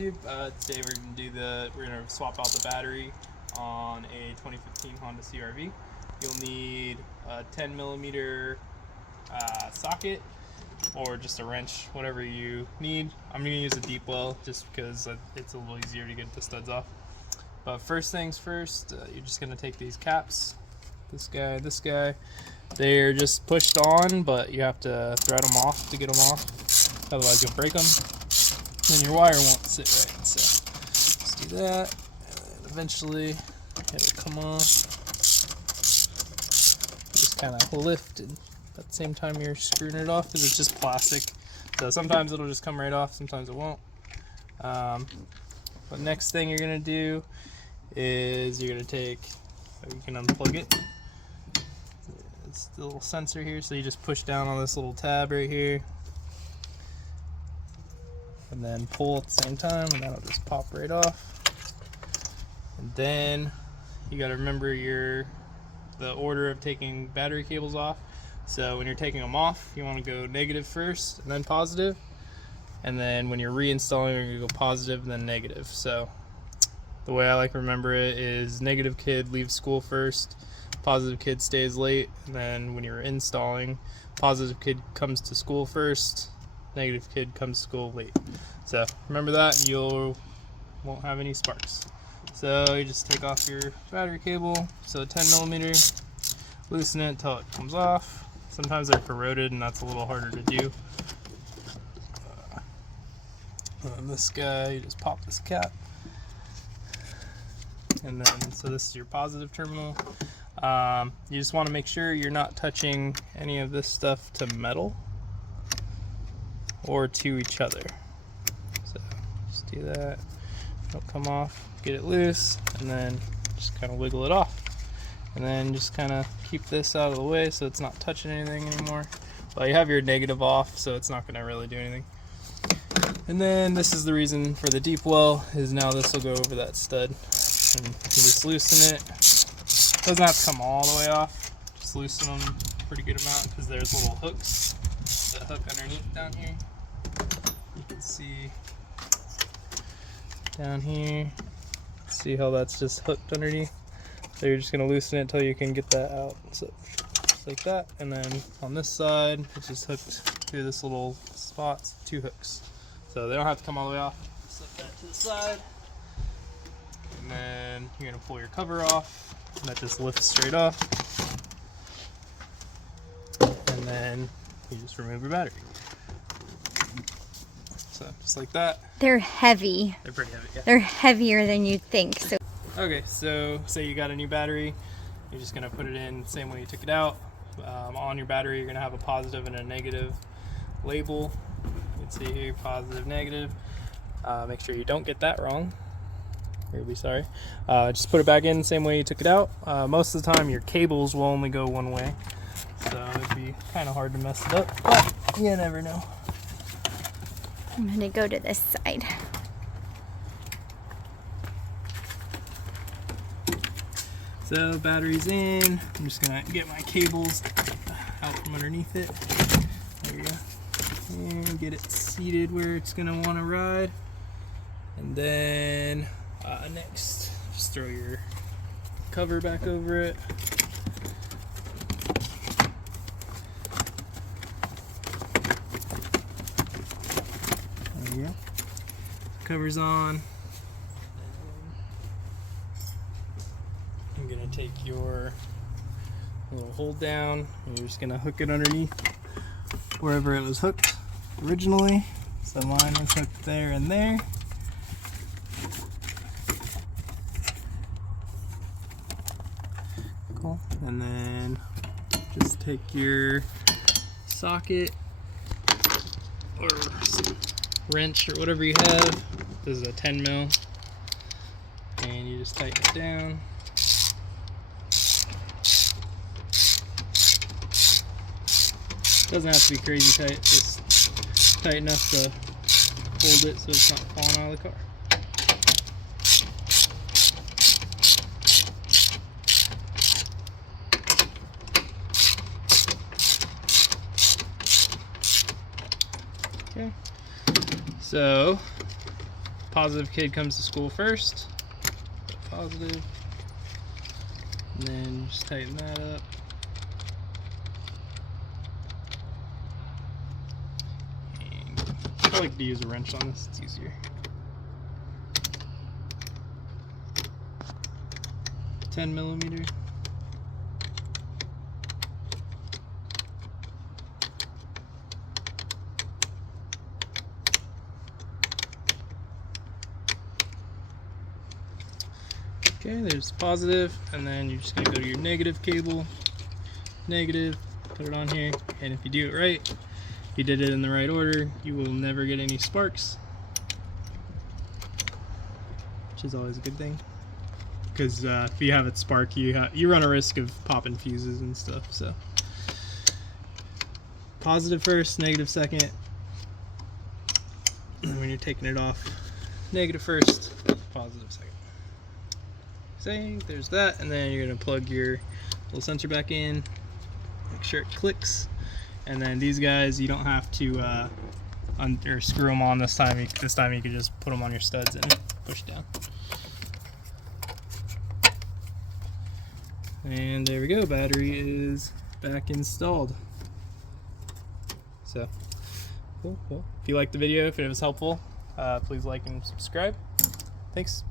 YouTube. Today we're gonna swap out the battery on a 2015 Honda CRV. You'll need a 10 millimeter socket or just a wrench, whatever you need. I'm gonna use a deep well just because it's a little easier to get the studs off. But first things first, you're just gonna take these caps. This guy. They're just pushed on, but you have to thread them off to get them off. Otherwise you'll break them. Then your wire won't sit right. So just do that, and eventually it'll come off. Just kind of lift, and at the same time you're screwing it off because it's just plastic. So sometimes it'll just come right off, sometimes it won't. But next thing you're gonna do is you're gonna take, you can unplug it. It's the little sensor here, so you just push down on this little tab right here. And then pull at the same time, and that'll just pop right off. And then you got to remember the order of taking battery cables off. So when you're taking them off, you want to go negative first and then positive. And then when you're reinstalling, you're going to go positive and then negative. So the way I like to remember it is negative kid leaves school first, positive kid stays late, and then when you're installing, positive kid comes to school first, negative kid comes to school late. So remember that, and you won't have any sparks. So you just take off your battery cable, so 10 millimeter, loosen it until it comes off. Sometimes they're corroded and that's a little harder to do. And this guy, you just pop this cap. And then, so this is your positive terminal. You just want to make sure you're not touching any of this stuff to metal or to each other. So just do that, it'll come off, get it loose, and then just kind of wiggle it off. And then just kind of keep this out of the way so it's not touching anything anymore. Well, you have your negative off, so it's not going to really do anything. And then this is the reason for the deep well, is now this will go over that stud. And you just loosen it. Doesn't have to come all the way off, just loosen them a pretty good amount because there's little hooks that hook underneath down here. You can see down here, see how that's just hooked underneath. So you're just going to loosen it until you can get that out. So just like that. And then on this side, it's just hooked through this little spot, 2 hooks. So they don't have to come all the way off. Slip that to the side. And then you're going to pull your cover off. And that just lifts straight off. And then you just remove your battery. So just like that. They're heavy. They're pretty heavy, yeah. They're heavier than you'd think. So okay, so say you got a new battery, you're just gonna put it in the same way you took it out. On your battery, you're gonna have a positive and a negative label. You can see here, positive, negative. Make sure you don't get that wrong. You'll be sorry. Just put it back in the same way you took it out. Most of the time, your cables will only go one way, so it'd be kind of hard to mess it up, but you never know. I'm gonna go to this side. So battery's in. I'm just gonna get my cables out from underneath it. There you go. And get it seated where it's gonna want to ride. And then next, just throw your cover back over it. There you go. Cover's on. I'm gonna take your little hold down and you're just gonna hook it underneath wherever it was hooked originally. So mine was hooked there and there. Cool. And then just take your socket or wrench or whatever you have. This is a 10 mil, and you just tighten it down. Doesn't have to be crazy tight, just tight enough to hold it so it's not falling out of the car. Okay, so positive kid comes to school first. Positive. And then just tighten that up. And I like to use a wrench on this, it's easier. 10mm. Okay, there's positive, and then you're just gonna go to your negative cable, negative, put it on here, and if you do it right, you did it in the right order, you will never get any sparks, which is always a good thing, because if you have it spark, you run a risk of popping fuses and stuff. So positive first, negative second, and when you're taking it off, negative first, positive second. There's that, and then you're gonna plug your little sensor back in, make sure it clicks, and then these guys you don't have to or screw them on this time. This time you can just put them on your studs and push down. And there we go, battery is back installed. So cool. Well, if you liked the video, if it was helpful, please like and subscribe. Thanks.